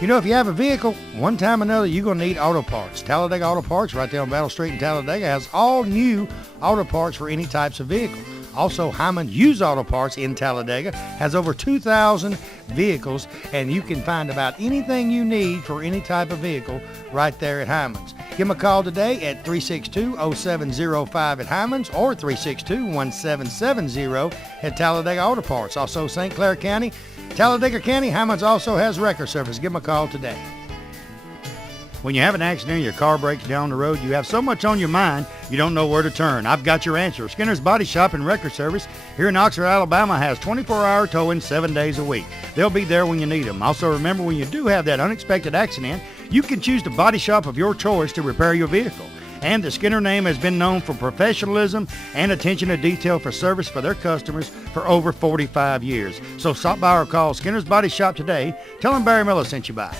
You know, if you have a vehicle, one time or another, you're going to need auto parts. Talladega Auto Parts, right there on Battle Street in Talladega, has all new auto parts for any types of vehicle. Also, Hyman Used Auto Parts in Talladega has over 2,000 vehicles, and you can find about anything you need for any type of vehicle right there at Hyman's. Give them a call today at 362-0705 at Hyman's or 362-1770 at Talladega Auto Parts. Also, St. Clair County, Talladega County, Hyman's also has wrecker service. Give them a call today. When you have an accident, your car breaks down the road, you have so much on your mind, you don't know where to turn. I've got your answer. Skinner's Body Shop and Wrecker Service here in Oxford, Alabama has 24-hour towing 7 days a week. They'll be there when you need them. Also, remember, when you do have that unexpected accident, you can choose the body shop of your choice to repair your vehicle. And the Skinner name has been known for professionalism and attention to detail for service for their customers for over 45 years. So stop by or call Skinner's Body Shop today. Tell them Barry Miller sent you by.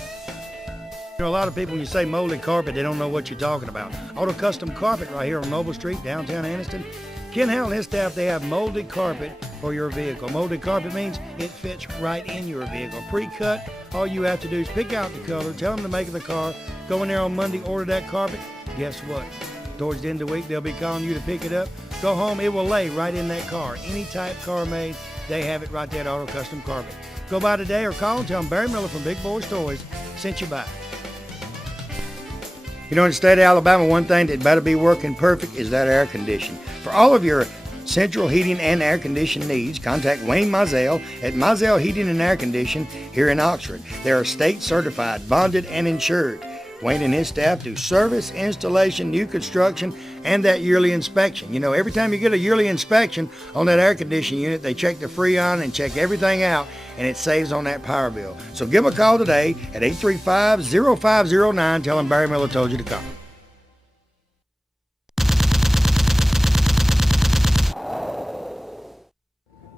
You know, a lot of people, when you say molded carpet, they don't know what you're talking about. Auto Custom Carpet right here on Noble Street, downtown Anniston. Ken Howell and his staff, they have molded carpet for your vehicle. Molded carpet means it fits right in your vehicle. Pre-cut, all you have to do is pick out the color, tell them the make of the car, go in there on Monday, order that carpet. Guess what? Towards the end of the week, they'll be calling you to pick it up. Go home, it will lay right in that car. Any type car made, they have it right there at Auto Custom Carpet. Go by today or call and tell them Barry Miller from Big Boyz Toyz sent you by. You know, in the state of Alabama, one thing that better be working perfect is that air condition. For all of your central heating and air conditioning needs, contact Wayne Mizell at Mizell Heating and Air Condition here in Oxford. They are state certified, bonded, and insured. Wayne and his staff do service, installation, new construction, and that yearly inspection. You know, every time you get a yearly inspection on that air conditioning unit, they check the Freon and check everything out, and it saves on that power bill. So give them a call today at 835-0509. Tell them Barry Miller told you to call.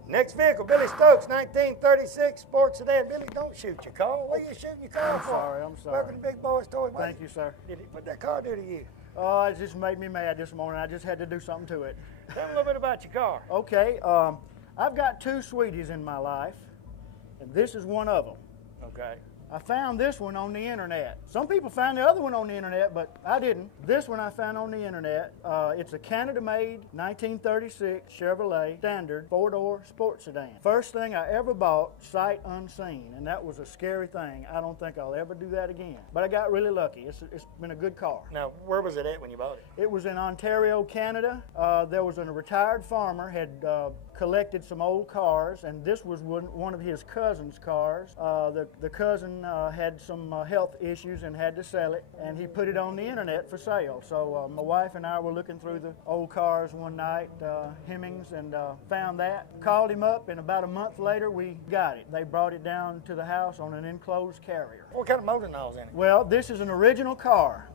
Next vehicle, Billy Stokes, 1936 Sports Sedan. Billy, don't shoot your car. What are you shooting your car for? I'm sorry. Welcome to Big Boyz Toyz. Thank you, sir. What'd that car do to you? Oh, it just made me mad this morning. I just had to do something to it. Tell me a little bit about your car. Okay, I've got two sweeties in my life, and this is one of them. Okay. I found this one on the internet. Some people found the other one on the internet, but I didn't. This one I found on the internet. It's a Canada-made 1936 Chevrolet Standard 4-door sports sedan. First thing I ever bought, sight unseen, and that was a scary thing. I don't think I'll ever do that again. But I got really lucky. It's been a good car. Now, where was it at when you bought it? It was in Ontario, Canada. There was a retired farmer had collected some old cars, and this was one of his cousin's cars. The cousin had some health issues and had to sell it, and he put it on the internet for sale. So my wife and I were looking through the old cars one night, Hemmings, and found that. Called him up, and about a month later we got it. They brought it down to the house on an enclosed carrier. What kind of motor nose in it? Well, this is an original car.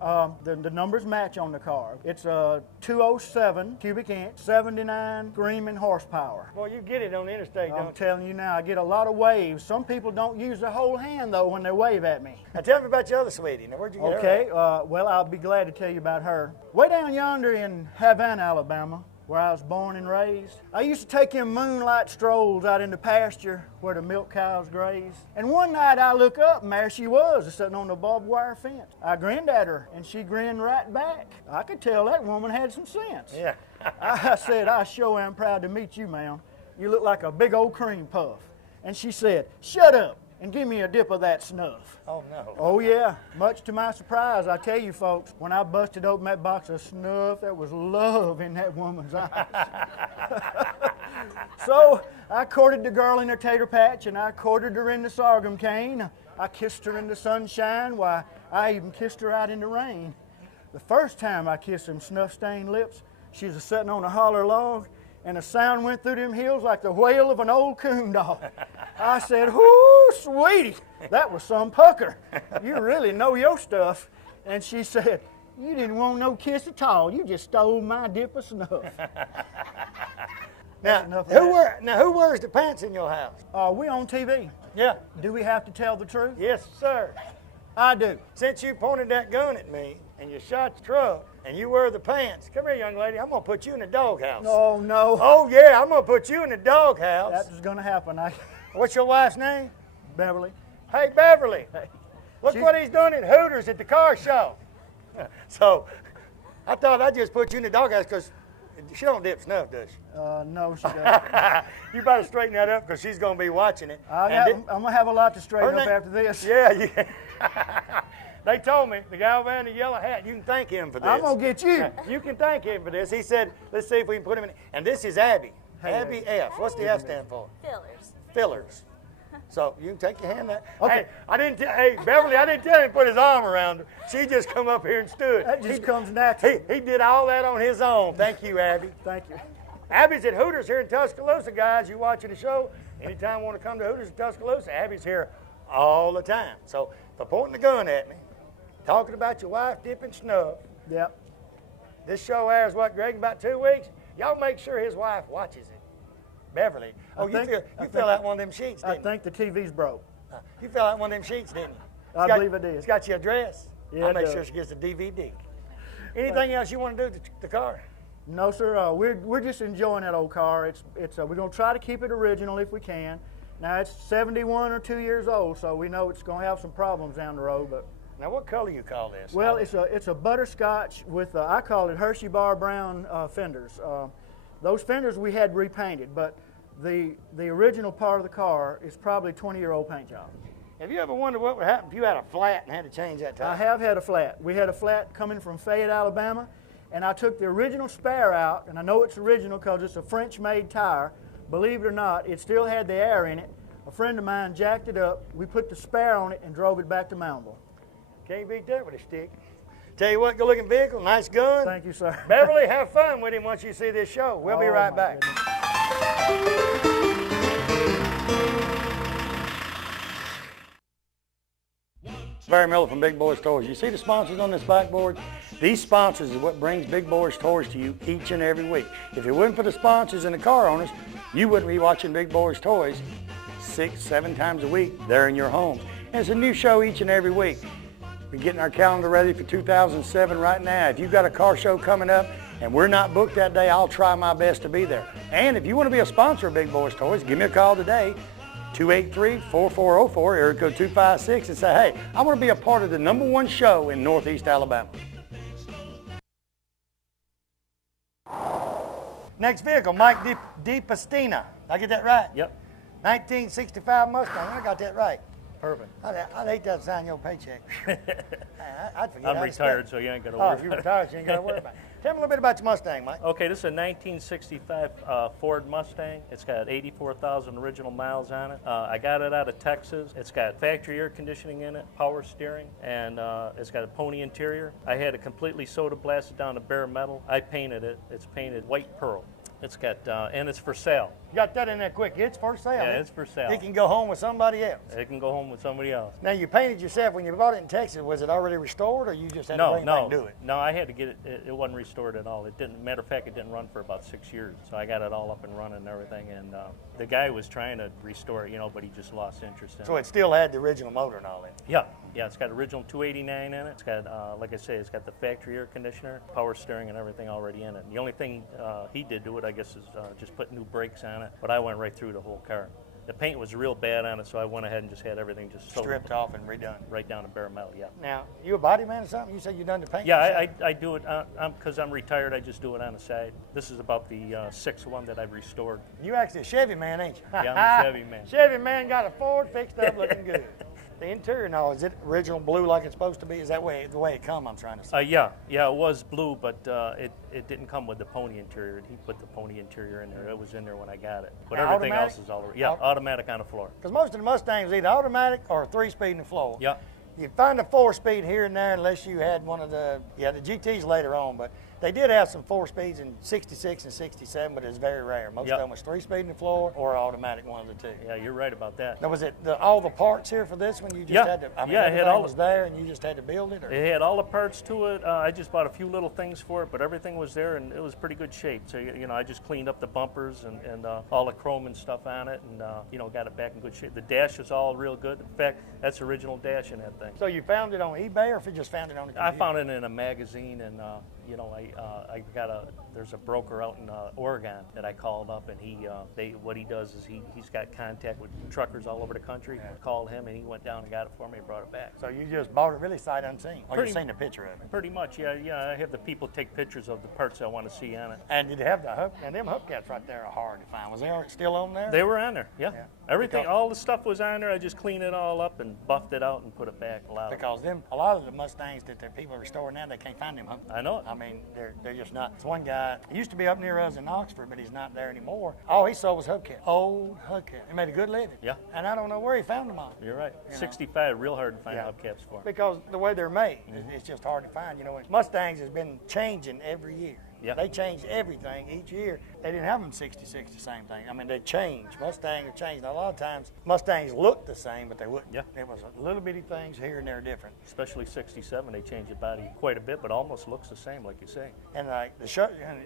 The numbers match on the car. It's a 207 cubic inch, 79 screaming horsepower. Well, you get it on the interstate, don't you? I'm telling you now, I get a lot of waves. Some people don't use their whole hand, though, when they wave at me. Now, tell me about your other sweetie. Now, where'd you get her? Okay, well, I'll be glad to tell you about her. Way down yonder in Havana, Alabama, where I was born and raised, I used to take them moonlight strolls out in the pasture where the milk cows graze. And one night I look up, and there she was, sitting on the barbed wire fence. I grinned at her, and she grinned right back. I could tell that woman had some sense. Yeah. I said, I sure am proud to meet you, ma'am. You look like a big old cream puff. And she said, shut up and give me a dip of that snuff. Oh, no. Oh, yeah. Much to my surprise, I tell you, folks, when I busted open that box of snuff, there was love in that woman's eyes. So I courted the girl in her tater patch, and I courted her in the sorghum cane. I kissed her in the sunshine. Why, I even kissed her out in the rain. The first time I kissed them snuff-stained lips, she was sitting on a holler log, and a sound went through them hills like the wail of an old coon dog. I said, whoo, sweetie, that was some pucker. You really know your stuff. And she said, you didn't want no kiss at all. You just stole my dip of snuff. Now, who wears the pants in your house? We on TV. Yeah. Do we have to tell the truth? Yes, sir. I do. Since you pointed that gun at me and you shot the truck and you wear the pants, come here, young lady, I'm going to put you in the doghouse. Oh, no. Oh, yeah, I'm going to put you in the doghouse. That was going to happen. What's your wife's name? Beverly. Hey, Beverly. Hey. Look what he's doing at Hooters at the car show. So I thought I'd just put you in the doghouse because she don't dip snuff, does she? No, she doesn't. You better straighten that up because she's going to be watching it. I'm going to have a lot to straighten up after this. Yeah. They told me, the guy wearing the yellow hat, you can thank him for this. I'm going to get you. You can thank him for this. He said, let's see if we can put him in. And this is Abby. Hey, Abby F. What's the F stand for? Fillers. Fillers. So you can take your hand there. Okay. Hey, Beverly, I didn't tell him to put his arm around her. She just come up here and stood. That just comes natural. He did all that on his own. Thank you, Abby. Thank you. Abby's at Hooters here in Tuscaloosa, guys. You watching the show, anytime you want to come to Hooters in Tuscaloosa, Abby's here all the time. So for pointing the gun at me, talking about your wife dipping snuff. Yep. This show airs, what, Greg, in about 2 weeks? Y'all make sure his wife watches it. Beverly. Oh, you fill out one of them sheets, didn't you? I think the TV's broke. You fill out one of them sheets, didn't you? I believe I did. It's got your address. Yeah, I'll it make does. sure she gets the DVD. Anything else you want to do to the car? No, sir. We're just enjoying that old car. We're going to try to keep it original if we can. Now, it's 71 or 2 years old, so we know it's going to have some problems down the road. But Now, what color you call this? well, it's a butterscotch with I call it Hershey Bar Brown fenders. Those fenders we had repainted, but the original part of the car is probably 20-year-old paint job. Have you ever wondered what would happen if you had a flat and had to change that tire? I have had a flat. We had a flat coming from Fayette, Alabama, and I took the original spare out, and I know it's original because it's a French-made tire. Believe it or not, it still had the air in it. A friend of mine jacked it up. We put the spare on it and drove it back to Moundville. Can't beat that with a stick. Tell you what, good-looking vehicle, nice gun. Thank you, sir. Beverly, have fun with him once you see this show. We'll be right my back. goodness. Barry Miller from Big Boyz Toyz. You see the sponsors on this backboard? These sponsors is what brings Big Boyz Toyz to you each and every week. If it wasn't for the sponsors and the car owners, you wouldn't be watching Big Boyz Toyz 6, 7 times a week there in your home. And it's a new show each and every week. We're getting our calendar ready for 2007 right now. If you've got a car show coming up and we're not booked that day, I'll try my best to be there. And if you want to be a sponsor of Big Boyz Toyz, give me a call today. 283-4404, area code 256, and say, hey, I want to be a part of the #1 show in Northeast Alabama. Next vehicle, Mike DiPastina. I get that right? Yep. 1965 Mustang. I got that right. Perfect. I'd hate to sign your paycheck. I'd forget I'm how to spell retired, it. so you ain't got to Oh, worry. if you're retired, you ain't got to worry about it. Tell me a little bit about your Mustang, Mike. Okay, this is a 1965 Ford Mustang. It's got 84,000 original miles on it. I got it out of Texas. It's got factory air conditioning in it, power steering, and it's got a pony interior. I had it completely soda blasted down to bare metal. I painted it. It's painted white pearl. It's got, and it's for sale. You got that in there quick. It's for sale. Yeah, it's for sale. It can go home with somebody else. It can go home with somebody else. Now, you painted yourself. When you bought it in Texas, was it already restored, or you just had to bring it back and do it? No, I had to get it. It wasn't restored at all. It didn't. Matter of fact, it didn't run for about 6 years. So I got it all up and running and everything. And the guy was trying to restore it, but he just lost interest in it. So it still had the original motor and all that? Yeah. It's got original 289 in it. It's got, like I say, it's got the factory air conditioner, power steering, and everything already in it. And the only thing he did to it, I guess, is just put new brakes on it. But I went right through the whole car. The paint was real bad on it, so I went ahead and just had everything just stripped off and redone. Right down to bare metal, yeah. Now, you a body man or something? You said you done the paint? Yeah, I do it, because I'm retired, I just do it on the side. This is about the 6th one that I've restored. You actually a Chevy man, ain't you? Yeah, I'm a Chevy man. Chevy man got a Ford fixed up looking good. The interior now, is it original blue like it's supposed to be? Is that the way it come, I'm trying to say? Yeah, it was blue, but it didn't come with the pony interior. He put the pony interior in there. It was in there when I got it. But Now, everything automatic? else is all right. Yeah, automatic on the floor. Because most of the Mustangs either automatic or 3-speed in the floor. Yeah. You find a 4-speed here and there unless you had one of the GTs later on, but they did have some 4-speeds in 66 and 67, but it's very rare. Most of them was 3-speed in the floor or automatic, one of the two. Yeah, you're right about that. Now, was it all the parts here for this one? You just had to, it had everything was there and you just had to build it? Or? It had all the parts to it. I just bought a few little things for it, but everything was there and it was pretty good shape. So, I just cleaned up the bumpers and all the chrome and stuff on it and, got it back in good shape. The dash is all real good. In fact, that's original dash in that thing. So you found it on eBay or if you just found it on the computer? I found it in a magazine and, you know, there's a broker out in Oregon that I called up, and what he does is he's got contact with truckers all over the country. I called him, and he went down and got it for me and brought it back. So you just bought it really sight unseen, or you seen a picture of it? Pretty much, yeah. I have the people take pictures of the parts I want to see on it. And did you have the hook? And them hubcaps right there are hard to find. Was they still on there? They were on there, yeah. Everything, all the stuff was on there. I just cleaned it all up and buffed it out and put it back. Because a lot of the Mustangs that the people are restoring now, they can't find them hubcaps. I know it. I mean, they're just not. It's one guy, he used to be up near us in Oxford, but he's not there anymore. All he sold was hubcaps, old hubcaps. He made a good living. Yeah. And I don't know where he found them all. You're right. 65, real hard to find hubcaps for. Because the way they're made, it's just hard to find. You know, Mustangs has been changing every year. Yeah. They changed everything each year. They didn't have them 66 the same thing. I mean, they changed. Mustangs have changed. Now, a lot of times, Mustangs look the same, but they wouldn't. Yeah. There was little bitty things here and there different. Especially 67, they changed the body quite a bit, but almost looks the same, like you say. And like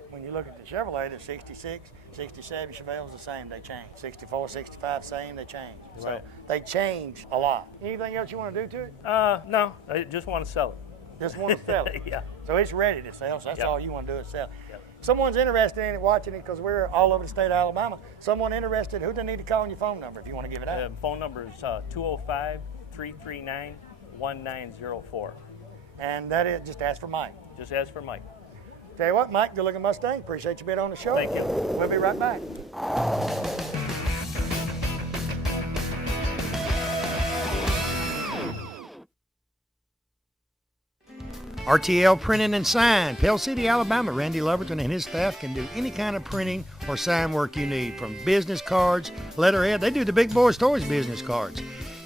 when you look at the Chevrolet, the 66, 67 Chevelles the same, they change. 64, 65, same, they change. Right. So they change a lot. Anything else you want to do to it? No, I just want to sell it. Just want to sell it. Yeah. So it's ready to sell, so that's all you want to do is sell. Yep. Someone's interested in it, watching it, because we're all over the state of Alabama. Someone interested, who do they need to call on your phone number if you want to give it out? Phone number is 205-339-1904. And that is, just ask for Mike. Just ask for Mike. Tell you what, Mike, good looking Mustang. Appreciate you being on the show. Thank you. We'll be right back. RTL Printing and Sign, Pell City, Alabama. Randy Loverton and his staff can do any kind of printing or sign work you need, from business cards, letterhead. They do the Big Boyz Toyz business cards.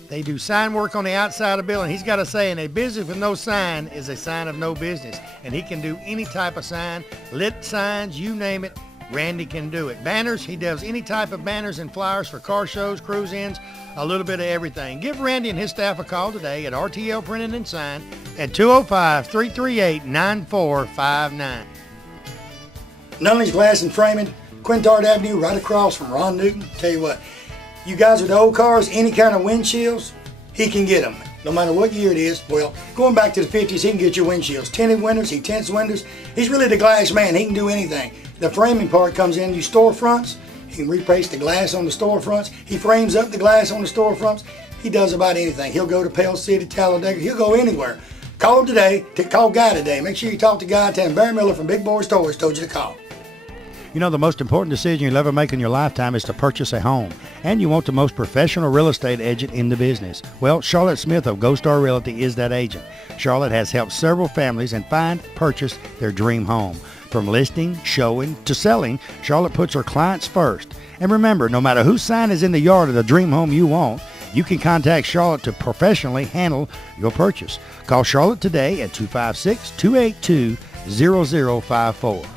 They do sign work on the outside of the building. He's got a saying, a business with no sign is a sign of no business. And he can do any type of sign, lit signs, you name it, Randy can do it. Banners, he does any type of banners and flyers for car shows, cruise-ins, a little bit of everything. Give Randy and his staff a call today at RTL Printing and Sign at 205-338-9459. Nunley's Glass and Framing, Quintard Avenue, right across from Ron Newton. Tell you what, you guys with the old cars, any kind of windshields, he can get them. No matter what year it is. Well, going back to the 50s, he can get your windshields. Tinted windows, he tints windows. He's really the glass man. He can do anything. The framing part comes in, you storefronts. He can replace the glass on the storefronts. He frames up the glass on the storefronts. He does about anything. He'll go to Pell City, Talladega. He'll go anywhere. Call him today. Call Guy today. Make sure you talk to Guy. Tell him Barry Miller from Big Boyz Toyz told you to call. You know, the most important decision you'll ever make in your lifetime is to purchase a home. And you want the most professional real estate agent in the business. Well, Charlotte Smith of Go Star Realty is that agent. Charlotte has helped several families and purchase their dream home. From listing, showing, to selling, Charlotte puts her clients first. And remember, no matter whose sign is in the yard of the dream home you want, you can contact Charlotte to professionally handle your purchase. Call Charlotte today at 256-282-0054.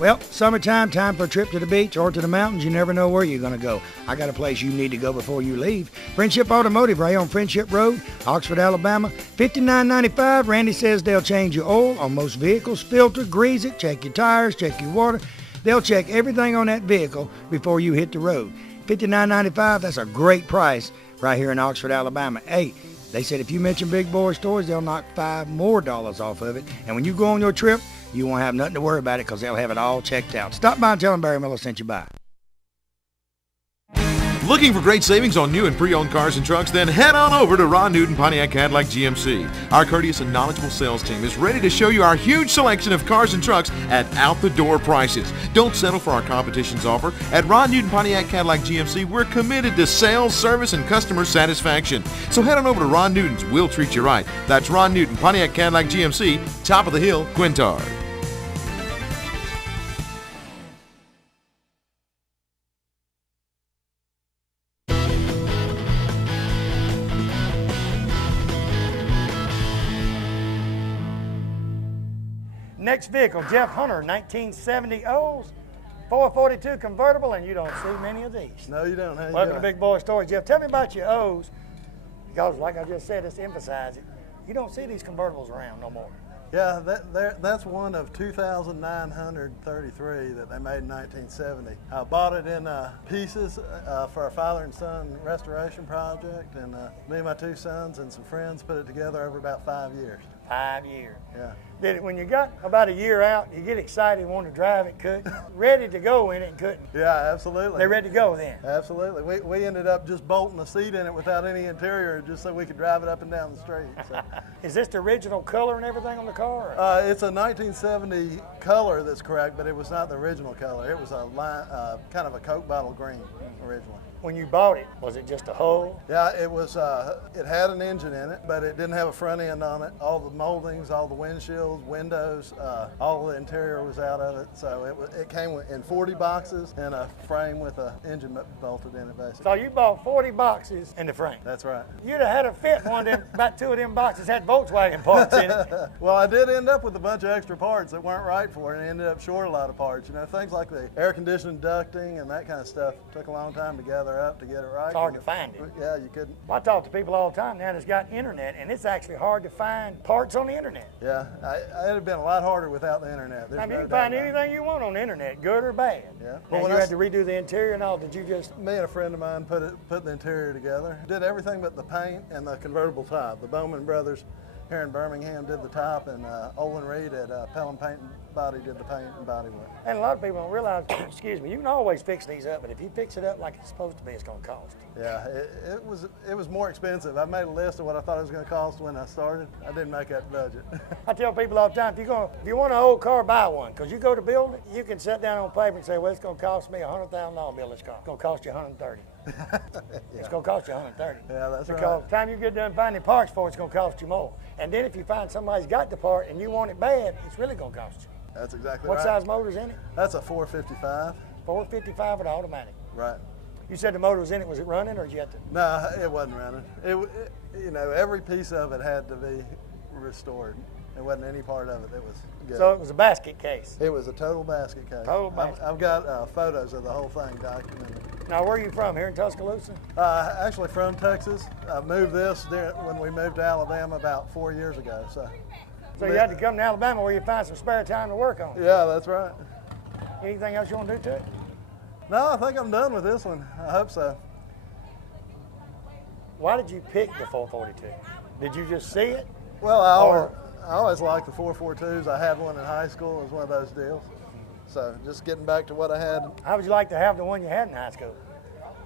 Well, summertime, time for a trip to the beach or to the mountains. You never know where you're going to go. I got a place you need to go before you leave. Friendship Automotive, right on Friendship Road, Oxford, Alabama. $59.95. Randy says they'll change your oil on most vehicles, filter, grease it, check your tires, check your water. They'll check everything on that vehicle before you hit the road. $59.95, that's a great price right here in Oxford, Alabama. Hey, they said if you mention Big Boyz Toyz, they'll knock $5 more off of it. And when you go on your trip, you won't have nothing to worry about it because they'll have it all checked out. Stop by and tell them Barry Miller sent you by. Looking for great savings on new and pre-owned cars and trucks? Then head on over to Ron Newton Pontiac Cadillac GMC. Our courteous and knowledgeable sales team is ready to show you our huge selection of cars and trucks at out-the-door prices. Don't settle for our competition's offer. At Ron Newton Pontiac Cadillac GMC, we're committed to sales, service, and customer satisfaction. So head on over to Ron Newton's. We'll treat you right. That's Ron Newton Pontiac Cadillac GMC, top of the hill, Quintard. Next vehicle, Jeff Hunter, 1970 O's, 442 convertible, and you don't see many of these. No, you don't. Welcome to Big Boyz Toyz. Jeff, tell me about your O's, because like I just said, let's emphasize it, you don't see these convertibles around no more. Yeah, that's one of 2,933 that they made in 1970. I bought it in pieces for a father and son restoration project, and me and my two sons and some friends put it together over about 5 years. 5 years. Yeah. When you got about a year out, you get excited and want to drive it, couldn't. Ready to go in it and couldn't. Yeah, absolutely. They're ready to go then. Absolutely. We ended up just bolting a seat in it without any interior just so we could drive it up and down the street. So. Is this the original color and everything on the car? It's a 1970 color that's correct, but it was not the original color. It was a kind of a Coke bottle green originally. When you bought it, was it just a hull? Yeah, it was. It had an engine in it, but it didn't have a front end on it. All the moldings, all the windshields, windows, all the interior was out of it. So it came in 40 boxes and a frame with an engine bolted in it, basically. So you bought 40 boxes in the frame? That's right. You'd have had to fit one of them. About 2 of them boxes had Volkswagen parts in it. Well, I did end up with a bunch of extra parts that weren't right for it, and ended up short a lot of parts. You know, things like the air conditioning ducting and that kind of stuff took a long time to gather up to get it right. It's hard to find it. Yeah, you couldn't. I talk to people all the time now that's got internet, and it's actually hard to find parts on the internet. Yeah, it'd have been a lot harder without the internet. I mean, you can find anything you want on the internet, good or bad. Yeah. Well, when you had to redo the interior and all, did you just? Me and a friend of mine put the interior together. Did everything but the paint and the convertible top. The Bowman brothers here in Birmingham did the top, and Olin Reed at Pelham Paint and Body did the paint and body work. And a lot of people don't realize, excuse me, you can always fix these up, but if you fix it up like it's supposed to be, it's going to cost. Yeah, it was more expensive. I made a list of what I thought it was going to cost when I started. I didn't make that budget. I tell people all the time, if you want an old car, buy one, because you go to build it, you can sit down on paper and say, well, it's going to cost me $100,000 to build this car. It's going to cost you $130,000. Yeah. It's going to cost you $130,000. Yeah, that's right. Because the time you get done finding parts for it, it's going to cost you more. And then if you find somebody's got the part and you want it bad, it's really going to cost you. That's exactly right. What size motor's in it? That's a 455. 455 with automatic. Right. You said the motor was in it. Was it running or did you have to? No, it wasn't running. You know, every piece of it had to be restored. There wasn't any part of it that was good. So it was a basket case? It was a total basket case. Total basket. I've got photos of the whole thing documented. Now, where are you from? Here in Tuscaloosa? Actually from Texas. I moved this when we moved to Alabama about 4 years ago. So you had to come to Alabama where you find some spare time to work on it. Yeah, that's right. Anything else you want to do to it? No, I think I'm done with this one. I hope so. Why did you pick the 442? Did you just see it? Well, I always liked the 442s. I had one in high school. It was one of those deals. So just getting back to what I had. How would you like to have the one you had in high school?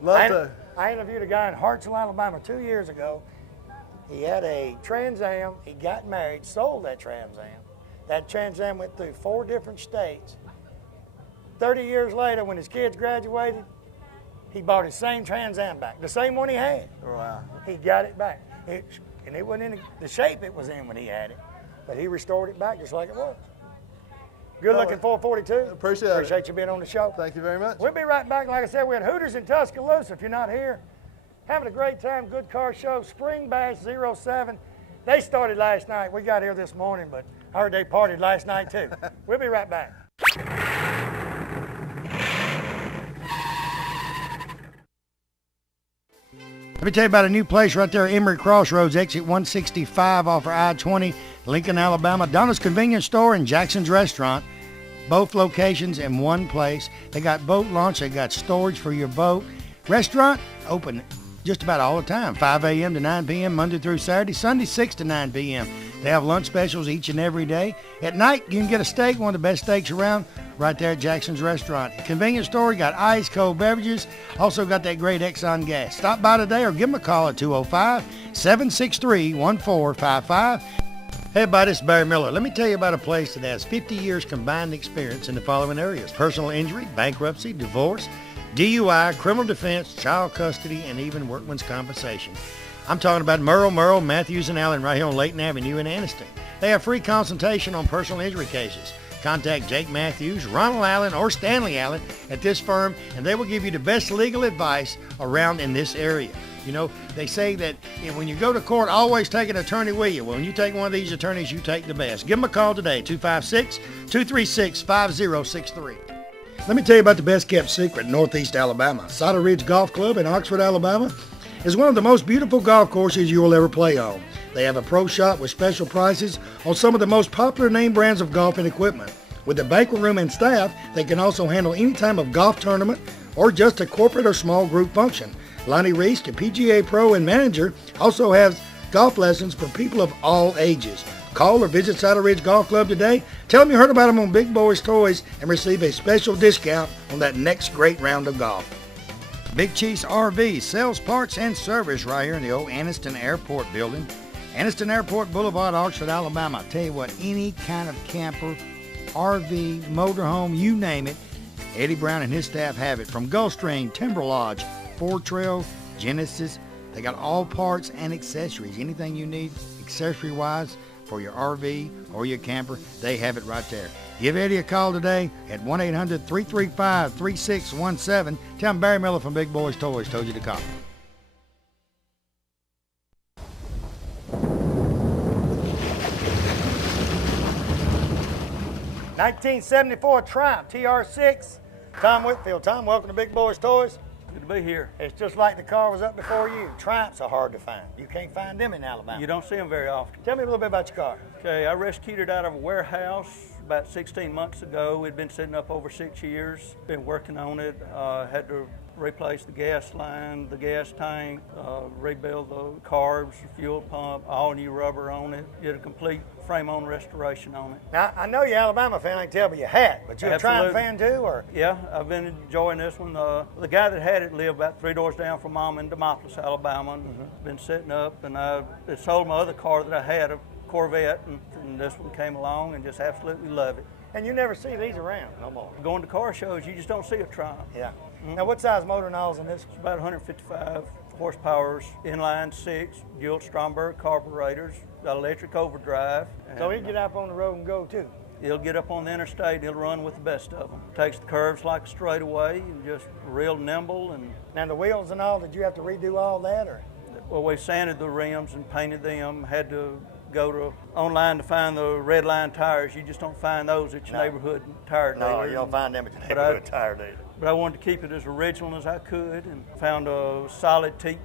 Love to. I interviewed a guy in Hartsville, Alabama 2 years ago. He had a Trans Am. He got married, sold that Trans Am. That Trans Am went through 4 different states. 30 years later, when his kids graduated, he bought his same Trans Am back, the same one he had. Wow. He got it back. And it wasn't in the shape it was in when he had it, but he restored it back just like it was. Good looking 442. Appreciate you being on the show. Thank you very much. We'll be right back. Like I said, we're at Hooters in Tuscaloosa. If you're not here, having a great time. Good car show. Spring Bash 07. They started last night. We got here this morning, but I heard they partied last night too. We'll be right back. Let me tell you about a new place right there, Emory Crossroads, exit 165 off of I-20, Lincoln, Alabama. Donna's Convenience Store and Jackson's Restaurant, both locations in one place. They got boat launch, they got storage for your boat. Restaurant open just about all the time, 5 a.m. to 9 p.m. Monday through Saturday, Sunday 6 to 9 p.m. They have lunch specials each and every day. At night, you can get a steak, one of the best steaks around, right there at Jackson's Restaurant. Convenience store, you got ice cold beverages, also got that great Exxon gas. Stop by today or give them a call at 205-763-1455. Hey everybody, it's Barry Miller. Let me tell you about a place that has 50 years combined experience in the following areas: personal injury, bankruptcy, divorce, DUI, criminal defense, child custody, and even workman's compensation. I'm talking about Merle, Matthews, and Allen right here on Layton Avenue in Anniston. They have free consultation on personal injury cases. Contact Jake Matthews, Ronald Allen, or Stanley Allen at this firm, and they will give you the best legal advice around in this area. You know, they say that when you go to court, always take an attorney with you. Well, when you take one of these attorneys, you take the best. Give them a call today, 256-236-5063. Let me tell you about the best kept secret in Northeast Alabama. Cider Ridge Golf Club in Oxford, Alabama is one of the most beautiful golf courses you will ever play on. They have a pro shop with special prices on some of the most popular name brands of golf and equipment. With a banquet room and staff, they can also handle any type of golf tournament or just a corporate or small group function. Lonnie Reese, the PGA Pro and manager, also has golf lessons for people of all ages. Call or visit Saddle Ridge Golf Club today. Tell them you heard about them on Big Boyz Toys and receive a special discount on that next great round of golf. Big Chiefs RV sells parts and service right here in the old Anniston Airport building. Anniston Airport Boulevard, Oxford, Alabama. I tell you what, any kind of camper, RV, motorhome, you name it, Eddie Brown and his staff have it. From Gulfstream, Timber Lodge, Four Trail, Genesis, they got all parts and accessories. Anything you need accessory-wise for your RV or your camper, they have it right there. Give Eddie a call today at 1-800-335-3617. Tell him Barry Miller from Big Boyz Toys told you to call. '1974 Triumph TR6. Tom Whitfield. Tom, welcome to Big Boyz Toys. Good to be here. It's just like the car was up before you. Triumphs are hard to find. You can't find them in Alabama. You don't see them very often. Tell me a little bit about your car. Okay, I rescued it out of a warehouse about 16 months ago. It'd been sitting up over 6 years. Been working on it. Had to replace the gas line, the gas tank, rebuild the carbs, the fuel pump, all new rubber on it. Did a complete frame-on restoration on it. Now, I know you're an Alabama fan, I can tell by your hat, but you're a Triumph fan too, or? Yeah, I've been enjoying this one. The guy that had it lived about 3 doors down from Mom in Demopolis, Alabama, and been sitting up, and I sold my other car that I had, a Corvette, and this one came along and just absolutely love it. And you never see these around no more. Going to car shows, you just don't see a Triumph. Yeah. Now, what size motor and all's in this? It's about 155 horsepower, inline 6, dual Stromberg carburetors, got electric overdrive. So he'll get up on the road and go too. He'll get up on the interstate, he'll run with the best of them. Takes the curves like a straightaway and just real nimble. And now the wheels and all, did you have to redo all that, or? Well, we sanded the rims and painted them, had to go online to find the red line tires. You just don't find those at your neighborhood tire dealer. No, you don't find them at your neighborhood tire dealer. But I wanted to keep it as original as I could and found a solid teak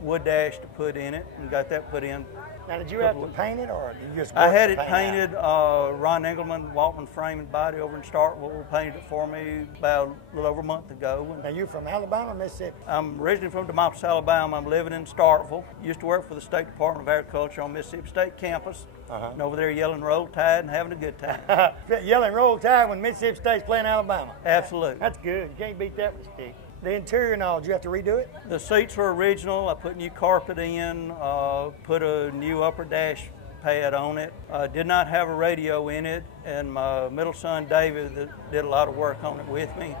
wood dash to put in it and got that put in. Now, did you have to paint it, or did you just I had it painted. Ron Engelman, Waltman Frame and Body over in Starkville, painted it for me about a little over a month ago. Now, you from Alabama or Mississippi? I'm originally from Demopolis, Alabama. I'm living in Starkville. Used to work for the State Department of Agriculture on Mississippi State campus. And over there yelling Roll Tide and having a good time. Yelling Roll Tide when Mississippi State's playing Alabama. Absolutely. That's good. You can't beat that with a stick. The interior and all, did you have to redo it? The seats were original. I put new carpet in, put a new upper dash pad on it. Did not have a radio in it, and my middle son David that did a lot of work on it with me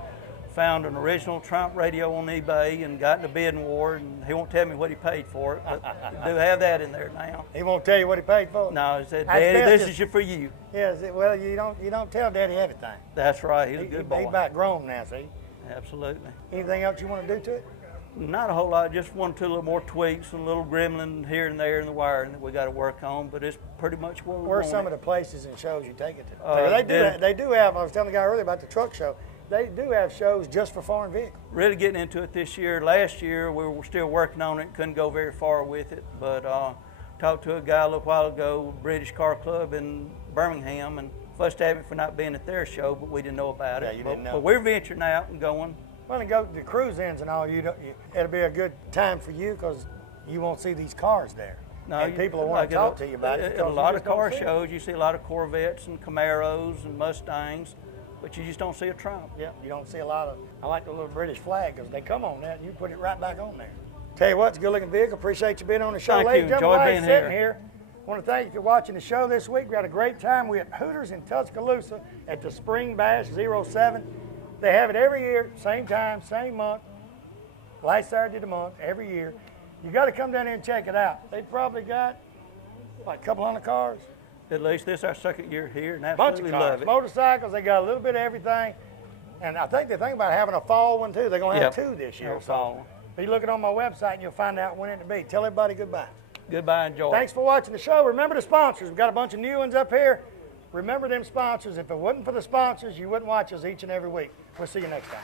found an original Triumph radio on eBay and got in a bidding war, and he won't tell me what he paid for it, but I do have that in there now. He won't tell you what he paid for it? No, he said, Daddy, this is for you. Yeah, well, you don't tell Daddy everything. That's right, he's a good boy. He's about grown now, see? Absolutely. Anything else you want to do to it? Not a whole lot, just one or two little more tweaks and a little gremlin here and there in the wiring that we got to work on, but it's pretty much where we're going. Where are some of the places and shows you take it to? They do have, I was telling the guy earlier about the truck show, they do have shows just for foreign vehicles. Really getting into it this year. Last year we were still working on it, couldn't go very far with it, but talked to a guy a little while ago, British Car Club in Birmingham, and fussed at me for not being at their show, but we didn't know about it. You didn't know. But we're venturing out and going. Well, and go to the cruise-ins and all, it'll be a good time for you because you won't see these cars there. No, and people will want to talk to you about it. At a lot of car shows, you see a lot of Corvettes and Camaros and Mustangs, but you just don't see a Triumph. Yeah, you don't see a lot of, I like the little British flag because they come on that and you put it right back on there. Tell you what, it's a good-looking vehicle. Appreciate you being on the show. Thank you. Enjoy being here. I want to thank you for watching the show this week. We had a great time. We're at Hooters in Tuscaloosa at the Spring Bash 07. They have it every year, same time, same month, last Saturday of the month, every year. You got to come down there and check it out. They probably got like a couple hundred cars. At least this is our second year here, and Bunch absolutely of cars, love it. Motorcycles, they got a little bit of everything. And I think they're thinking about having a fall one too. They're going to have two this year. Fall. Be looking on my website and you'll find out when it'll be. Tell everybody goodbye. Goodbye, enjoy. Thanks for watching the show. Remember the sponsors. We've got a bunch of new ones up here. Remember them sponsors. If it wasn't for the sponsors, you wouldn't watch us each and every week. We'll see you next time.